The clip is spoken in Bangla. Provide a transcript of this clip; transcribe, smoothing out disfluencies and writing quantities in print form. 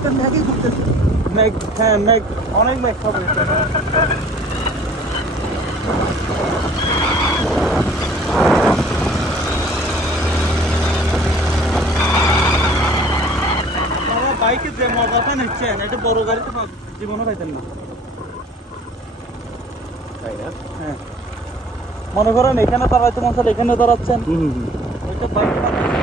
এটা ম্যাগই ঘুরতেছে। ম্যাগ, হ্যাঁ ম্যাগ, অনেক ম্যাগ খাবে। বাইকে যে মজাটা নিচ্ছেন এটা বড় গাড়িতে জীবনও পাইতেন না, তাই না? হ্যাঁ মনে করেন এখানে দাঁড়াইতে মন চাইলে এখানে দাঁড়াচ্ছেন, ওইটা বাইকে